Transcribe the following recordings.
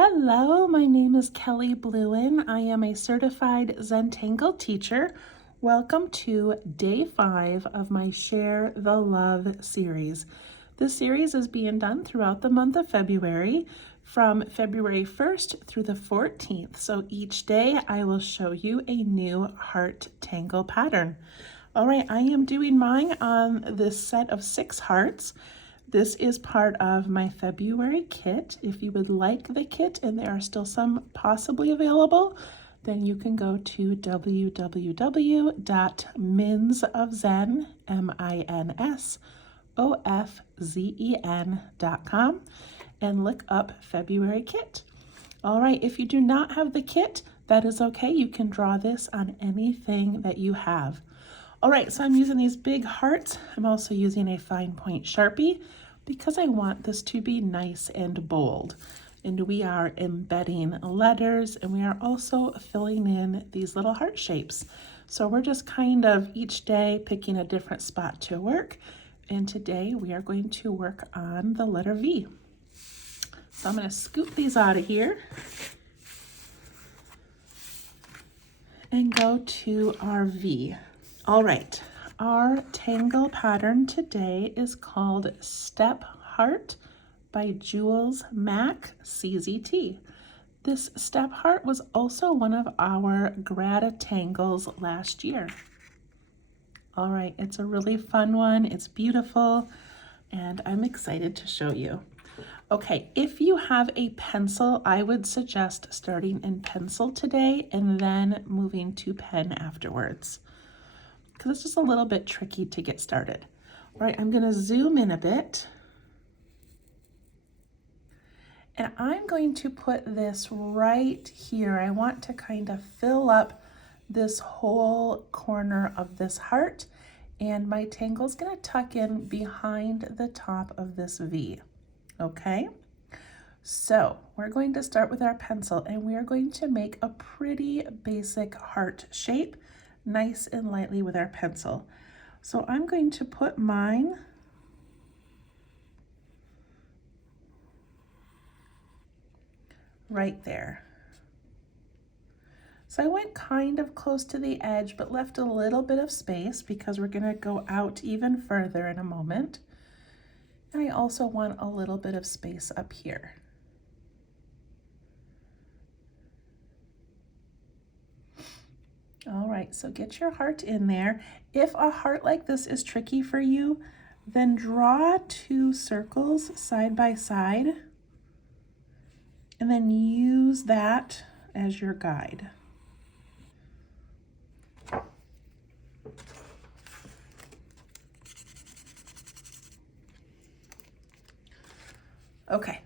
Hello, my name is Kelly Bluen. I am a certified Zentangle teacher. Welcome to day 5 of my Share the Love series. This series is being done throughout the month of February, from February 1st through the 14th. So each day I will show you a new heart tangle pattern. All right, I am doing mine on this set of 6 hearts. This is part of my February kit. If you would like the kit and there are still some possibly available, then you can go to www.minsofzen, minsofzen.com and look up February kit. All right, if you do not have the kit, that is okay. You can draw this on anything that you have. All right, so I'm using these big hearts. I'm also using a fine point Sharpie because I want this to be nice and bold. And we are embedding letters and we are also filling in these little heart shapes. So we're just kind of each day picking a different spot to work. And today we are going to work on the letter V. So I'm going to scoop these out of here and go to our V. All right, our tangle pattern today is called Stepheart by Jules Mack CZT. This Stepheart was also one of our Grata-tangles last year. All right, it's a really fun one. It's beautiful, and I'm excited to show you. Okay, if you have a pencil, I would suggest starting in pencil today and then moving to pen afterwards, because it's just a little bit tricky to get started. All right, I'm gonna zoom in a bit. And I'm going to put this right here. I want to kind of fill up this whole corner of this heart, and my tangle is gonna tuck in behind the top of this V, okay? So we're going to start with our pencil and we are going to make a pretty basic heart shape, nice and lightly with our pencil. So I'm going to put mine right there. So I went kind of close to the edge, but left a little bit of space because we're gonna go out even further in a moment. And I also want a little bit of space up here. All right, so get your heart in there. If a heart like this is tricky for you, then draw 2 circles side by side and then use that as your guide. Okay.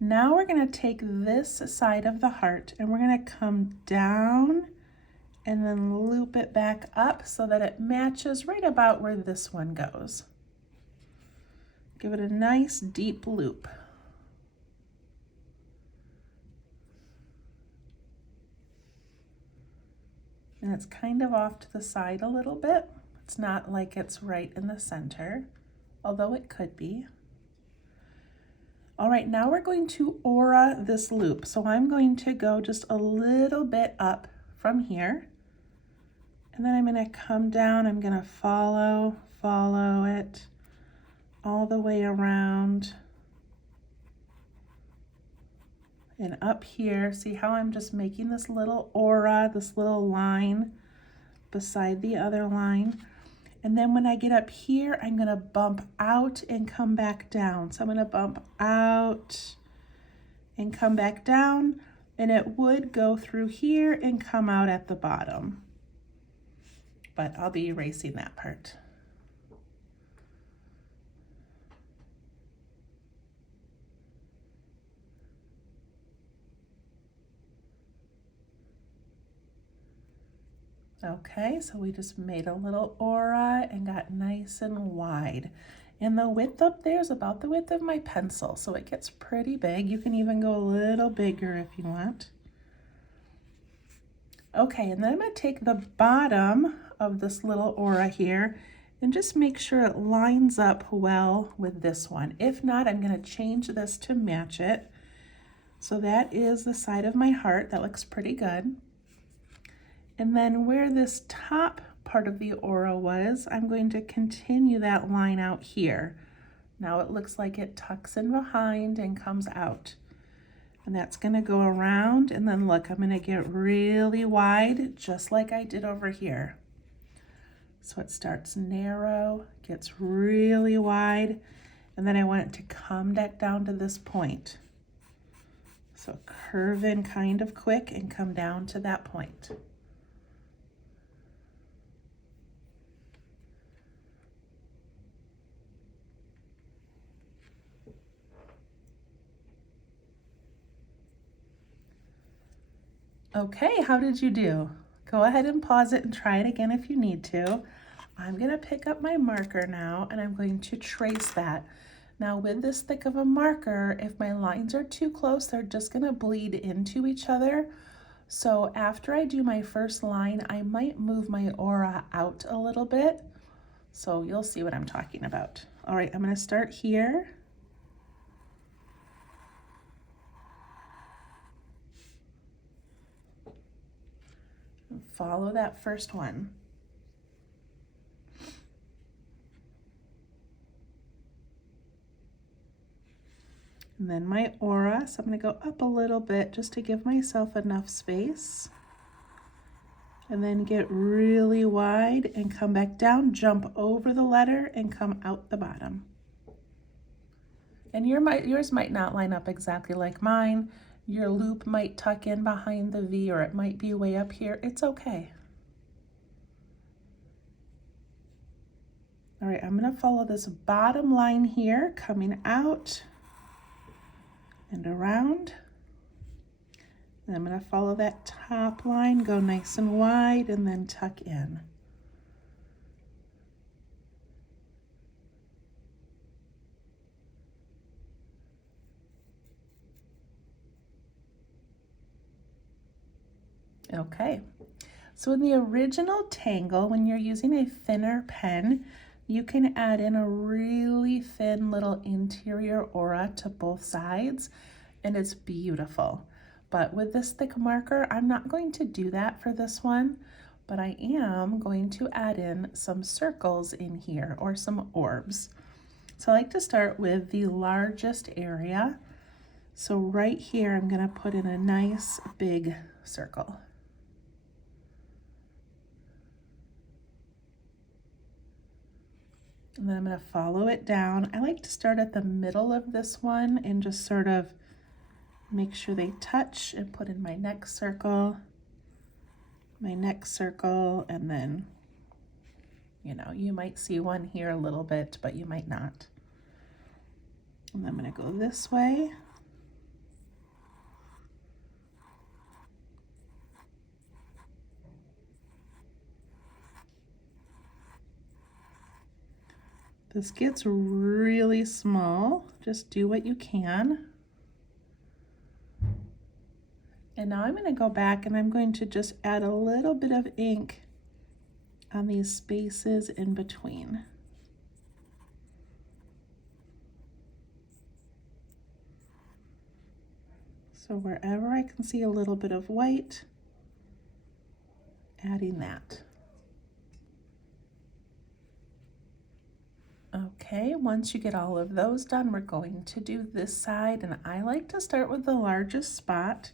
Now we're going to take this side of the heart and we're going to come down and then loop it back up so that it matches right about where this one goes. Give it a nice deep loop. And it's kind of off to the side a little bit. It's not like it's right in the center, although it could be. All right, now we're going to aura this loop. So I'm going to go just a little bit up from here. And then I'm gonna come down, I'm gonna follow it all the way around. And up here, see how I'm just making this little aura, this little line beside the other line. And then when I get up here, I'm gonna bump out and come back down. So I'm gonna bump out and come back down, and it would go through here and come out at the bottom. But I'll be erasing that part. Okay, so we just made a little aura and got nice and wide. And the width up there is about the width of my pencil, so it gets pretty big. You can even go a little bigger if you want. Okay, and then I'm gonna take the bottom of this little aura here And just make sure it lines up well with this one. If not, I'm going to change this to match it. So that is the side of my heart. That looks pretty good. And then where this top part of the aura was, I'm going to continue that line out here. Now it looks like it tucks in behind and comes out. And that's going to go around, and then look, I'm going to get really wide, just like I did over here. So it starts narrow, gets really wide, and then I want it to come back down to this point. So curve in kind of quick and come down to that point. Okay, how did you do? Go ahead and pause it and try it again if you need to. I'm going to pick up my marker now and I'm going to trace that. Now with this thick of a marker, if my lines are too close, they're just going to bleed into each other. So after I do my first line, I might move my aura out a little bit. So you'll see what I'm talking about. All right, I'm going to start here. Follow that first one. And then my aura, so I'm going to go up a little bit just to give myself enough space. And then get really wide and come back down, jump over the letter and come out the bottom. And yours might not line up exactly like mine. Your loop might tuck in behind the V, or it might be way up here. It's okay. All right, I'm going to follow this bottom line here, coming out and around. And I'm going to follow that top line, go nice and wide, and then tuck in. Okay, so in the original Tangle, when you're using a thinner pen, you can add in a really thin little interior aura to both sides, and it's beautiful. But with this thick marker, I'm not going to do that for this one, but I am going to add in some circles in here, or some orbs. So I like to start with the largest area. So right here, I'm going to put in a nice big circle. And then I'm going to follow it down. I like to start at the middle of this one and just sort of make sure they touch, and put in my next circle, and then, you know, you might see one here a little bit, but you might not. And I'm going to go this way. This gets really small. Just do what you can. And now I'm going to go back and I'm going to just add a little bit of ink on these spaces in between. So wherever I can see a little bit of white, adding that. Okay, once you get all of those done, we're going to do this side, and I like to start with the largest spot.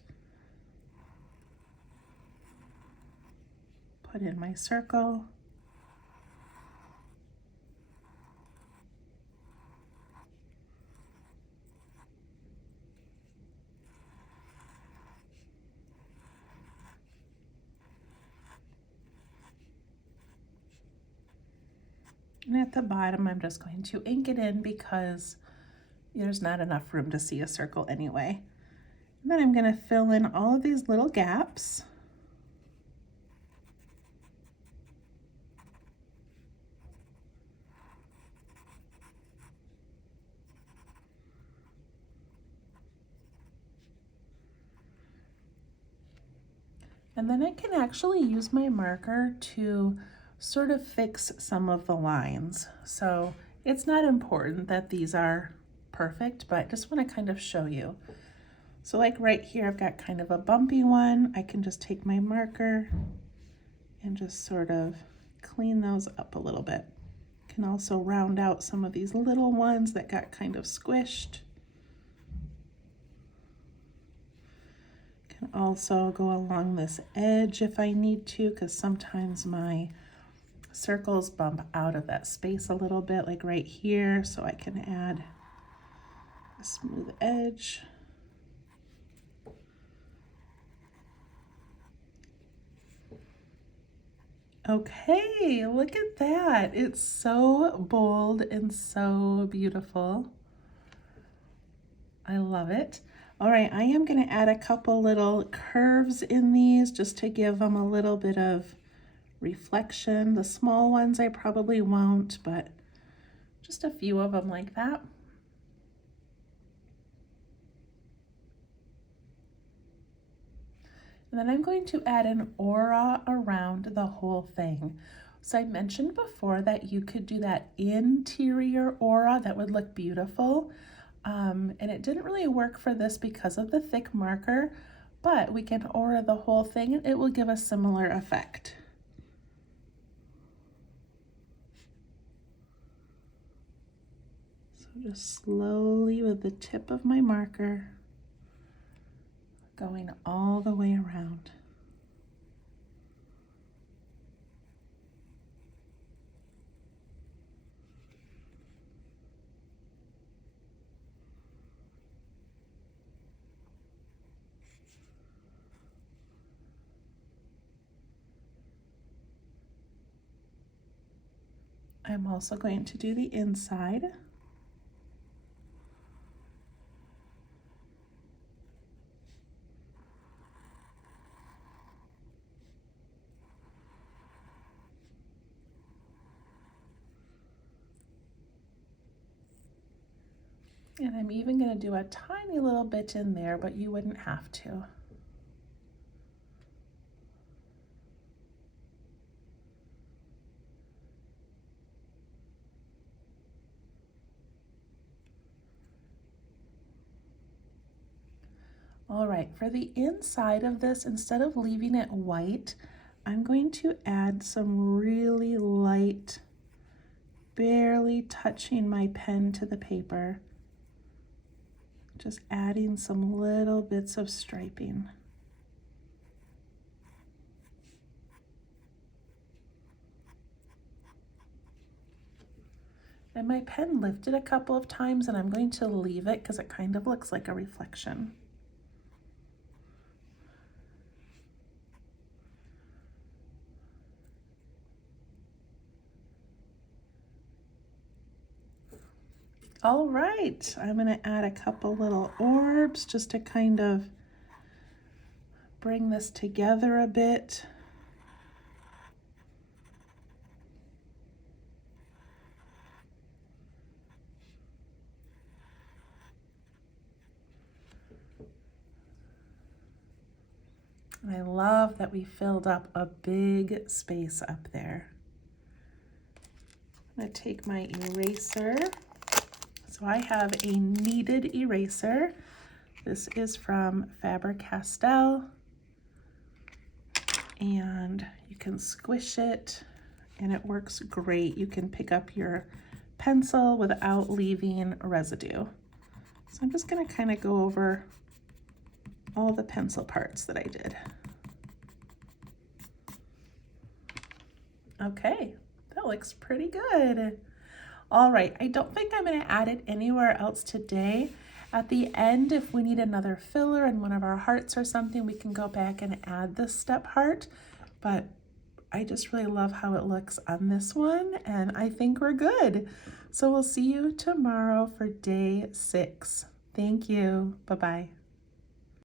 Put in my circle. And at the bottom, I'm just going to ink it in because there's not enough room to see a circle anyway. And then I'm going to fill in all of these little gaps. And then I can actually use my marker to sort of fix some of the lines. So it's not important that these are perfect, but I just want to kind of show you. So like right here, I've got kind of a bumpy one. I can just take my marker and just sort of clean those up a little bit. Can also round out some of these little ones that got kind of squished. Can also go along this edge if I need to, because sometimes my circles bump out of that space a little bit, like right here, so I can add a smooth edge. Okay, look at that. It's so bold and so beautiful. I love it. All right, I am going to add a couple little curves in these just to give them a little bit of reflection. The small ones I probably won't, but just a few of them like that. And then I'm going to add an aura around the whole thing. So I mentioned before that you could do that interior aura that would look beautiful. And it didn't really work for this because of the thick marker, but we can aura the whole thing and it will give a similar effect. So just slowly with the tip of my marker, going all the way around. I'm also going to do the inside. And I'm even going to do a tiny little bit in there, but you wouldn't have to. All right, for the inside of this, instead of leaving it white, I'm going to add some really light, barely touching my pen to the paper, just adding some little bits of striping. And my pen lifted a couple of times and I'm going to leave it because it kind of looks like a reflection. All right, I'm going to add a couple little orbs just to kind of bring this together a bit. And I love that we filled up a big space up there. I'm going to take my eraser. So I have a kneaded eraser. This is from Faber-Castell. And you can squish it and it works great. You can pick up your pencil without leaving residue. So I'm just going to kind of go over all the pencil parts that I did. Okay, that looks pretty good. All right, I don't think I'm going to add it anywhere else today. At the end, if we need another filler in one of our hearts or something, we can go back and add this step heart. But I just really love how it looks on this one, and I think we're good. So we'll see you tomorrow for day 6. Thank you. Bye-bye.